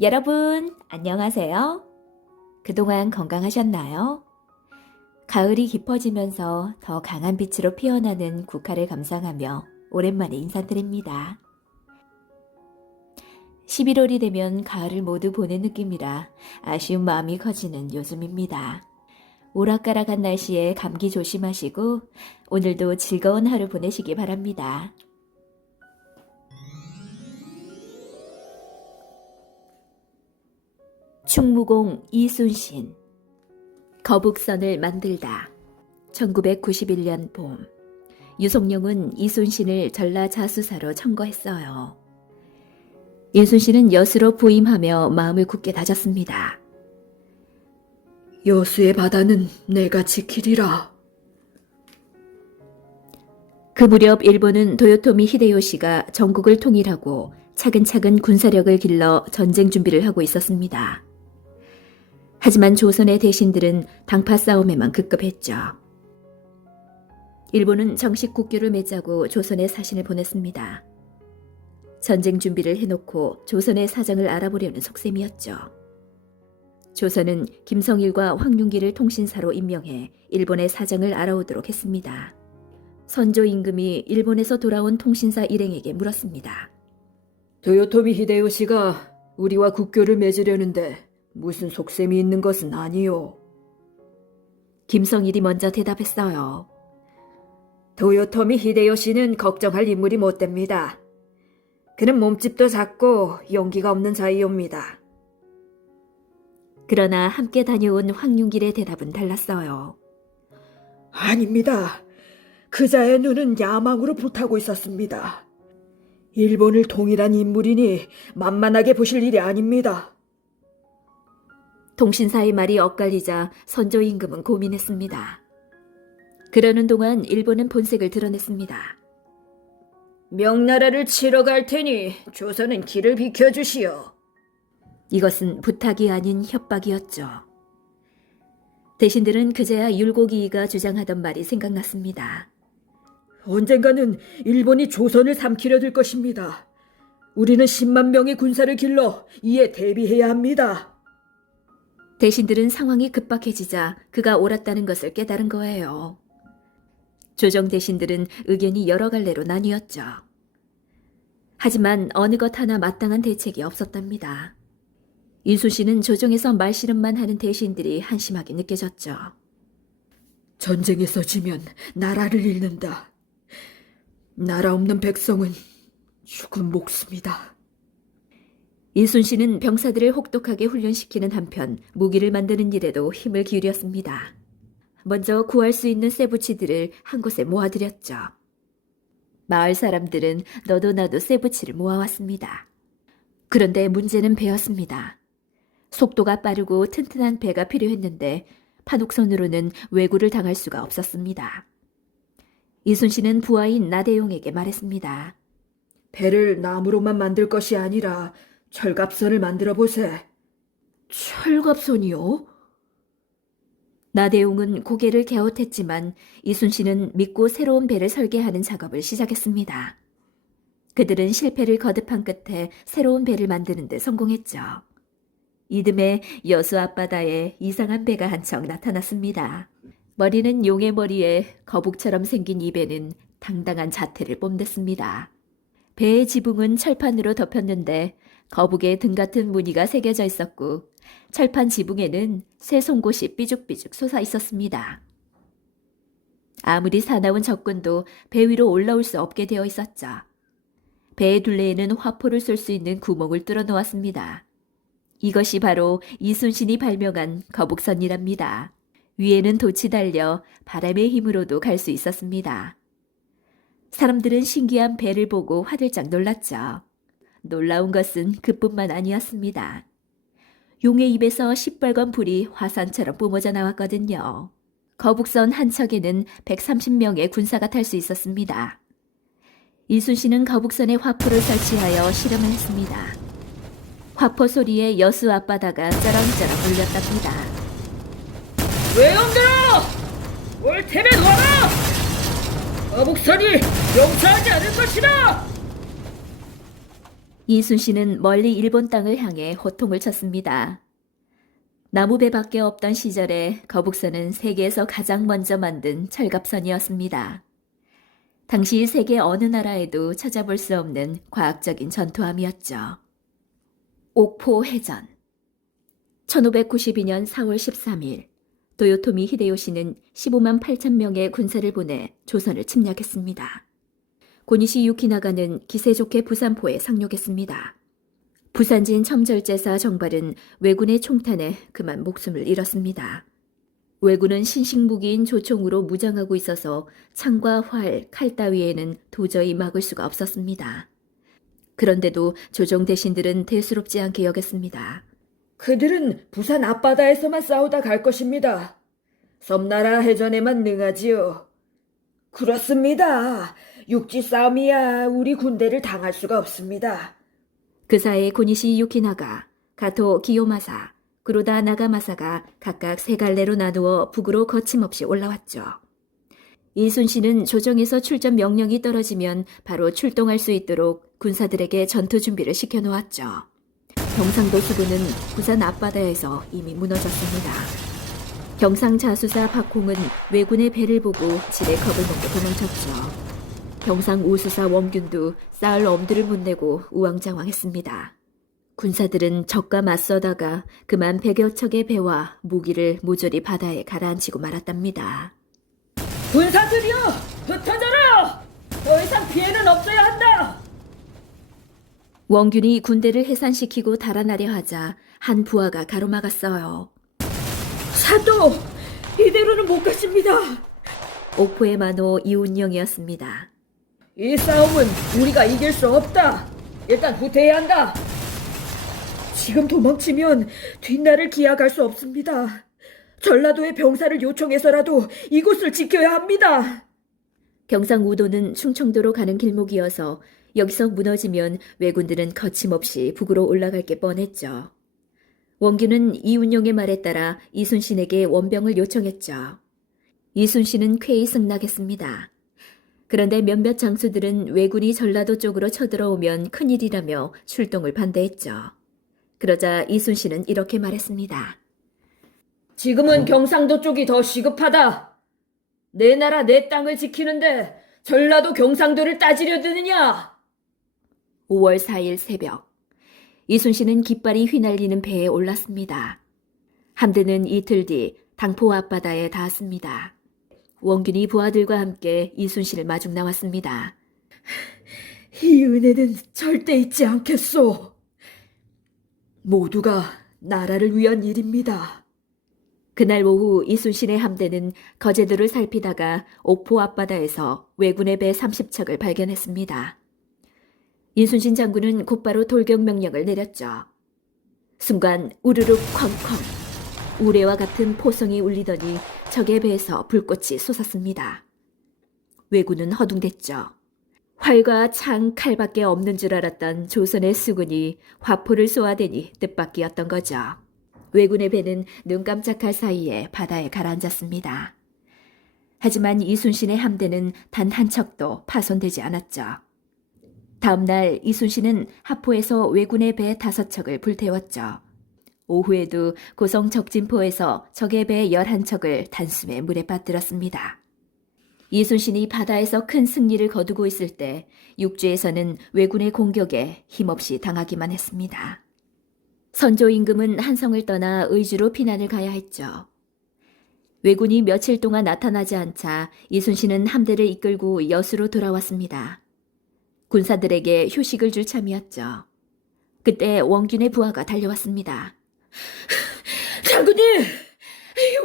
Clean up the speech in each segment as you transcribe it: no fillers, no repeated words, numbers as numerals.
여러분, 안녕하세요. 그동안 건강하셨나요? 가을이 깊어지면서 더 강한 빛으로 피어나는 국화를 감상하며 오랜만에 인사드립니다. 11월이 되면 가을을 모두 보는 느낌이라 아쉬운 마음이 커지는 요즘입니다. 오락가락한 날씨에 감기 조심하시고 오늘도 즐거운 하루 보내시기 바랍니다. 충무공 이순신 거북선을 만들다 1991년 봄 유성룡은 이순신을 전라자수사로 청거했어요. 이순신은 여수로 부임하며 마음을 굳게 다졌습니다. 여수의 바다는 내가 지키리라. 그 무렵 일본은 도요토미 히데요시가 전국을 통일하고 차근차근 군사력을 길러 전쟁 준비를 하고 있었습니다. 하지만 조선의 대신들은 당파 싸움에만 급급했죠. 일본은 정식 국교를 맺자고 조선에 사신을 보냈습니다. 전쟁 준비를 해놓고 조선의 사정을 알아보려는 속셈이었죠. 조선은 김성일과 황윤기를 통신사로 임명해 일본의 사정을 알아오도록 했습니다. 선조 임금이 일본에서 돌아온 통신사 일행에게 물었습니다. 도요토미 히데요시가 우리와 국교를 맺으려는데 무슨 속셈이 있는 것은 아니요. 김성일이 먼저 대답했어요. 도요토미 히데요시는 걱정할 인물이 못 됩니다. 그는 몸집도 작고 용기가 없는 자이옵니다. 그러나 함께 다녀온 황윤길의 대답은 달랐어요. 아닙니다. 그자의 눈은 야망으로 불타고 있었습니다. 일본을 통일한 인물이니 만만하게 보실 일이 아닙니다. 통신사의 말이 엇갈리자 선조 임금은 고민했습니다. 그러는 동안 일본은 본색을 드러냈습니다. 명나라를 치러 갈 테니 조선은 길을 비켜주시오. 이것은 부탁이 아닌 협박이었죠. 대신들은 그제야 율곡이이가 주장하던 말이 생각났습니다. 언젠가는 일본이 조선을 삼키려 들 것입니다. 우리는 10만 명의 군사를 길러 이에 대비해야 합니다. 대신들은 상황이 급박해지자 그가 옳았다는 것을 깨달은 거예요. 조정 대신들은 의견이 여러 갈래로 나뉘었죠. 하지만 어느 것 하나 마땅한 대책이 없었답니다. 이순신은 조정에서 말씨름만 하는 대신들이 한심하게 느껴졌죠. 전쟁에서 지면 나라를 잃는다. 나라 없는 백성은 죽은 목숨이다. 이순신은 병사들을 혹독하게 훈련시키는 한편 무기를 만드는 일에도 힘을 기울였습니다. 먼저 구할 수 있는 쇠붙이들을 한 곳에 모아들였죠. 마을 사람들은 너도 나도 쇠붙이를 모아왔습니다. 그런데 문제는 배였습니다. 속도가 빠르고 튼튼한 배가 필요했는데 판옥선으로는 왜구를 당할 수가 없었습니다. 이순신은 부하인 나대용에게 말했습니다. 배를 나무로만 만들 것이 아니라 철갑선을 만들어 보세. 철갑선이요? 나대용은 고개를 갸웃했지만 이순신은 믿고 새로운 배를 설계하는 작업을 시작했습니다. 그들은 실패를 거듭한 끝에 새로운 배를 만드는 데 성공했죠. 이듬해 여수 앞바다에 이상한 배가 한 척 나타났습니다. 머리는 용의 머리에 거북처럼 생긴 이 배는 당당한 자태를 뽐냈습니다. 배의 지붕은 철판으로 덮였는데 거북의 등 같은 무늬가 새겨져 있었고 철판 지붕에는 새 송곳이 삐죽삐죽 솟아 있었습니다. 아무리 사나운 적군도 배 위로 올라올 수 없게 되어 있었죠. 배의 둘레에는 화포를 쏠 수 있는 구멍을 뚫어 놓았습니다. 이것이 바로 이순신이 발명한 거북선이랍니다. 위에는 돛이 달려 바람의 힘으로도 갈 수 있었습니다. 사람들은 신기한 배를 보고 화들짝 놀랐죠. 놀라운 것은 그뿐만 아니었습니다. 용의 입에서 시뻘건 불이 화산처럼 뿜어져 나왔거든요. 거북선 한 척에는 130명의 군사가 탈 수 있었습니다. 이순신은 거북선에 화포를 설치하여 실험을 했습니다. 화포 소리에 여수 앞바다가 쩌렁쩌렁 울렸답니다. 외놈들아! 올 테면 와라! 거북선이 용서하지 않을 것이다! 이순신은 멀리 일본 땅을 향해 호통을 쳤습니다. 나무배밖에 없던 시절에 거북선은 세계에서 가장 먼저 만든 철갑선이었습니다. 당시 세계 어느 나라에도 찾아볼 수 없는 과학적인 전투함이었죠. 옥포해전 1592년 4월 13일 도요토미 히데요시는 15만 8천 명의 군사를 보내 조선을 침략했습니다. 고니시 유키나가는 기세 좋게 부산포에 상륙했습니다. 부산진 첨절제사 정발은 왜군의 총탄에 그만 목숨을 잃었습니다. 왜군은 신식무기인 조총으로 무장하고 있어서 창과 활, 칼 따위에는 도저히 막을 수가 없었습니다. 그런데도 조정 대신들은 대수롭지 않게 여겼습니다. 그들은 부산 앞바다에서만 싸우다 갈 것입니다. 섬나라 해전에만 능하지요. 그렇습니다. 육지 싸움이야 우리 군대를 당할 수가 없습니다. 그 사이 고니시 유키나가, 가토 기요마사, 구로다 나가마사가 각각 세 갈래로 나누어 북으로 거침없이 올라왔죠. 이순신은 조정에서 출전 명령이 떨어지면 바로 출동할 수 있도록 군사들에게 전투 준비를 시켜놓았죠. 경상도 수군은 부산 앞바다에서 이미 무너졌습니다. 경상 자수사 박홍은 왜군의 배를 보고 지레 겁을 먹고 도망쳤죠. 경상 우수사 원균도 쌓을 엄두를 못 내고 우왕좌왕했습니다. 군사들은 적과 맞서다가 그만 100여 척의 배와 무기를 모조리 바다에 가라앉히고 말았답니다. 군사들이여! 흩어져라! 더 이상 피해는 없어야 한다! 원균이 군대를 해산시키고 달아나려 하자 한 부하가 가로막았어요. 사도! 이대로는 못 가십니다. 옥포의 만호 이운영이었습니다. 이 싸움은 우리가 이길 수 없다. 일단 후퇴해야 한다. 지금 도망치면 뒷날을 기약할 수 없습니다. 전라도의 병사를 요청해서라도 이곳을 지켜야 합니다. 경상우도는 충청도로 가는 길목이어서 여기서 무너지면 왜군들은 거침없이 북으로 올라갈 게 뻔했죠. 원균은 이운용의 말에 따라 이순신에게 원병을 요청했죠. 이순신은 쾌히 승낙했습니다. 그런데 몇몇 장수들은 왜군이 전라도 쪽으로 쳐들어오면 큰일이라며 출동을 반대했죠. 그러자 이순신은 이렇게 말했습니다. 지금은 경상도 쪽이 더 시급하다. 내 나라 내 땅을 지키는데 전라도 경상도를 따지려 드느냐? 5월 4일 새벽 이순신은 깃발이 휘날리는 배에 올랐습니다. 함대는 이틀 뒤 당포 앞바다에 닿았습니다. 원균이 부하들과 함께 이순신을 마중 나왔습니다. 이 은혜는 절대 잊지 않겠소. 모두가 나라를 위한 일입니다. 그날 오후 이순신의 함대는 거제도를 살피다가 옥포 앞바다에서 왜군의 배 30척을 발견했습니다. 이순신 장군은 곧바로 돌격 명령을 내렸죠. 순간 우르륵 쾅쾅 우레와 같은 포성이 울리더니 적의 배에서 불꽃이 솟았습니다. 왜군은 허둥댔죠. 활과 창, 칼밖에 없는 줄 알았던 조선의 수군이 화포를 쏘아대니 뜻밖이었던 거죠. 왜군의 배는 눈 깜짝할 사이에 바다에 가라앉았습니다. 하지만 이순신의 함대는 단 한 척도 파손되지 않았죠. 다음 날 이순신은 하포에서 왜군의 배 5척을 불태웠죠. 오후에도 고성 적진포에서 적의 배 11척을 단숨에 물에 빠뜨렸습니다. 이순신이 바다에서 큰 승리를 거두고 있을 때 육지에서는 왜군의 공격에 힘없이 당하기만 했습니다. 선조 임금은 한성을 떠나 의주로 피난을 가야 했죠. 왜군이 며칠 동안 나타나지 않자 이순신은 함대를 이끌고 여수로 돌아왔습니다. 군사들에게 휴식을 줄 참이었죠. 그때 원균의 부하가 달려왔습니다. 장군님!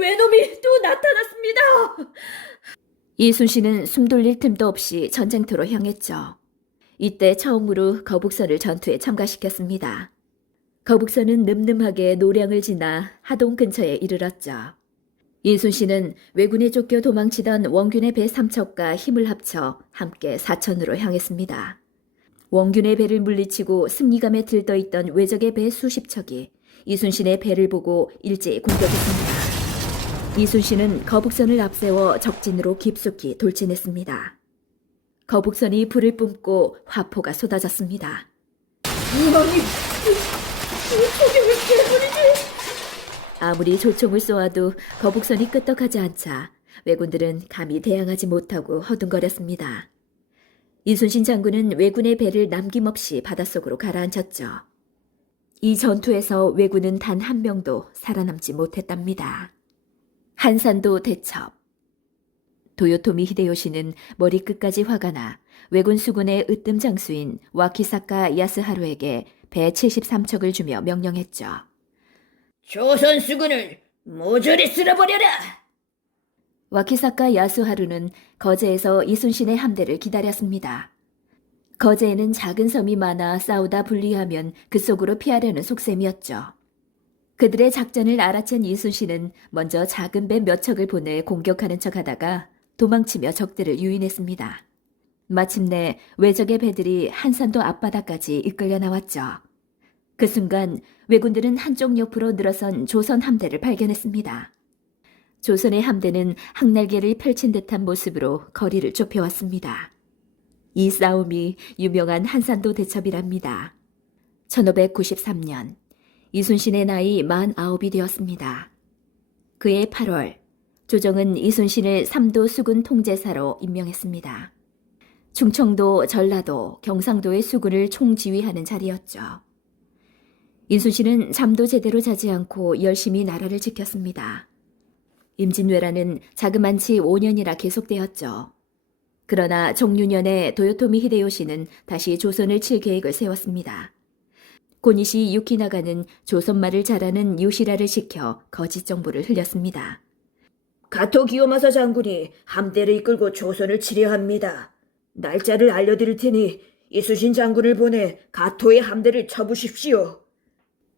외놈이 또 나타났습니다! 이순신은 숨 돌릴 틈도 없이 전쟁터로 향했죠. 이때 처음으로 거북선을 전투에 참가시켰습니다. 거북선은 늠름하게 노량을 지나 하동 근처에 이르렀죠. 이순신은 왜군에 쫓겨 도망치던 원균의 배 3척과 힘을 합쳐 함께 사천으로 향했습니다. 원균의 배를 물리치고 승리감에 들떠있던 왜적의 배 수십 척이 이순신의 배를 보고 일제히 공격했습니다. 이순신은 거북선을 앞세워 적진으로 깊숙이 돌진했습니다. 거북선이 불을 뿜고 화포가 쏟아졌습니다. 아니, 저게 왜 괴물이지? 아무리 조총을 쏘아도 거북선이 끄떡하지 않자 왜군들은 감히 대항하지 못하고 허둥거렸습니다. 이순신 장군은 왜군의 배를 남김없이 바닷속으로 가라앉혔죠. 이 전투에서 왜군은 단 한 명도 살아남지 못했답니다. 한산도 대첩. 도요토미 히데요시는 머리끝까지 화가 나 왜군 수군의 으뜸 장수인 와키사카 야스하루에게 배 73척을 주며 명령했죠. 조선 수군을 모조리 쓸어버려라! 와키사카 야스하루는 거제에서 이순신의 함대를 기다렸습니다. 거제에는 작은 섬이 많아 싸우다 불리하면 그 속으로 피하려는 속셈이었죠. 그들의 작전을 알아챈 이순신은 먼저 작은 배 몇 척을 보내 공격하는 척하다가 도망치며 적들을 유인했습니다. 마침내 왜적의 배들이 한산도 앞바다까지 이끌려 나왔죠. 그 순간 왜군들은 한쪽 옆으로 늘어선 조선 함대를 발견했습니다. 조선의 함대는 항날개를 펼친 듯한 모습으로 거리를 좁혀왔습니다. 이 싸움이 유명한 한산도 대첩이랍니다. 1593년 이순신의 나이 49이 되었습니다. 그해 8월 조정은 이순신을 삼도 수군 통제사로 임명했습니다. 충청도, 전라도, 경상도의 수군을 총지휘하는 자리였죠. 이순신은 잠도 제대로 자지 않고 열심히 나라를 지켰습니다. 임진왜란은 자그만치 5년이나 계속되었죠. 그러나 종류년에 도요토미 히데요시는 다시 조선을 칠 계획을 세웠습니다. 고니시 유키나가는 조선말을 잘하는 요시라를 시켜 거짓 정보를 흘렸습니다. 가토 기요마사 장군이 함대를 이끌고 조선을 치려 합니다. 날짜를 알려드릴 테니 이순신 장군을 보내 가토의 함대를 쳐부십시오.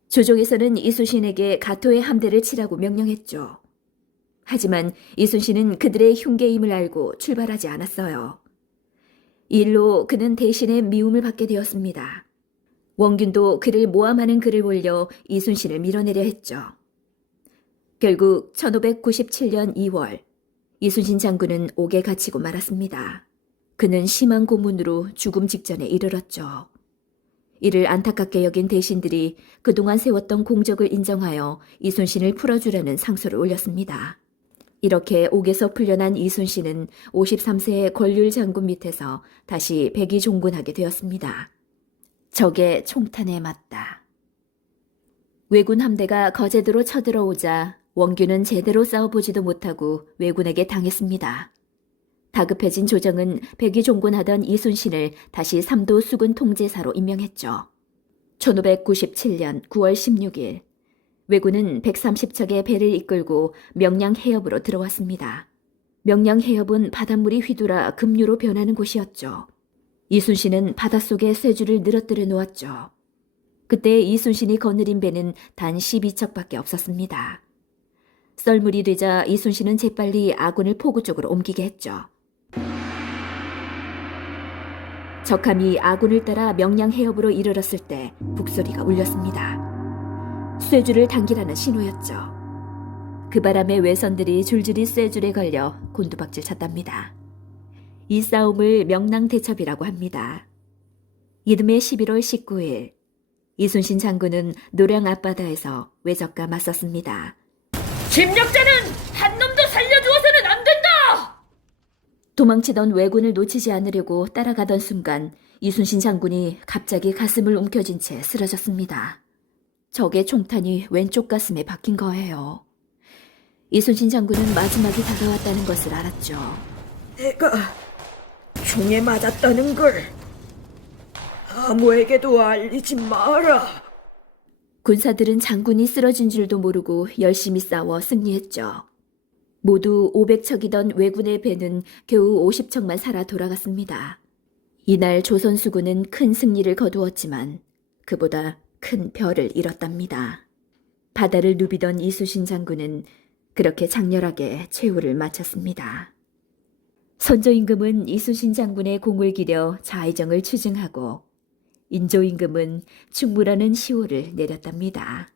조정에서는 이순신에게 가토의 함대를 치라고 명령했죠. 하지만 이순신은 그들의 흉계임을 알고 출발하지 않았어요. 이 일로 그는 대신에 미움을 받게 되었습니다. 원균도 그를 모함하는 글을 올려 이순신을 밀어내려 했죠. 결국 1597년 2월 이순신 장군은 옥에 갇히고 말았습니다. 그는 심한 고문으로 죽음 직전에 이르렀죠. 이를 안타깝게 여긴 대신들이 그동안 세웠던 공적을 인정하여 이순신을 풀어주라는 상소를 올렸습니다. 이렇게 옥에서 풀려난 이순신은 53세의 권률 장군 밑에서 다시 백의종군하게 되었습니다. 적의 총탄에 맞다. 왜군 함대가 거제도로 쳐들어오자 원균은 제대로 싸워보지도 못하고 왜군에게 당했습니다. 다급해진 조정은 백의종군하던 이순신을 다시 삼도 수군 통제사로 임명했죠. 1597년 9월 16일 왜군은 130척의 배를 이끌고 명량 해협으로 들어왔습니다. 명량 해협은 바닷물이 휘돌아 급류로 변하는 곳이었죠. 이순신은 바닷속에 쇠줄을 늘어뜨려 놓았죠. 그때 이순신이 거느린 배는 단 12척밖에 없었습니다. 썰물이 되자 이순신은 재빨리 아군을 포구 쪽으로 옮기게 했죠. 적함이 아군을 따라 명량 해협으로 이르렀을 때 북소리가 울렸습니다. 쇠줄을 당기라는 신호였죠. 그 바람에 외선들이 줄줄이 쇠줄에 걸려 곤두박질 쳤답니다. 이 싸움을 명랑대첩이라고 합니다. 이듬해 11월 19일 이순신 장군은 노량 앞바다에서 왜적과 맞섰습니다. 침략자는 한 놈도 살려주어서는 안 된다! 도망치던 왜군을 놓치지 않으려고 따라가던 순간 이순신 장군이 갑자기 가슴을 움켜쥔 채 쓰러졌습니다. 적의 총탄이 왼쪽 가슴에 박힌 거예요. 이순신 장군은 마지막이 다가왔다는 것을 알았죠. 내가 총에 맞았다는 걸 아무에게도 알리지 마라. 군사들은 장군이 쓰러진 줄도 모르고 열심히 싸워 승리했죠. 모두 500척이던 왜군의 배는 겨우 50척만 살아 돌아갔습니다. 이날 조선 수군은 큰 승리를 거두었지만 그보다 큰 별을 잃었답니다. 바다를 누비던 이순신 장군은 그렇게 장렬하게 최후를 마쳤습니다. 선조임금은 이순신 장군의 공을 기려 자의정을 추증하고 인조임금은 충무라는 시호를 내렸답니다.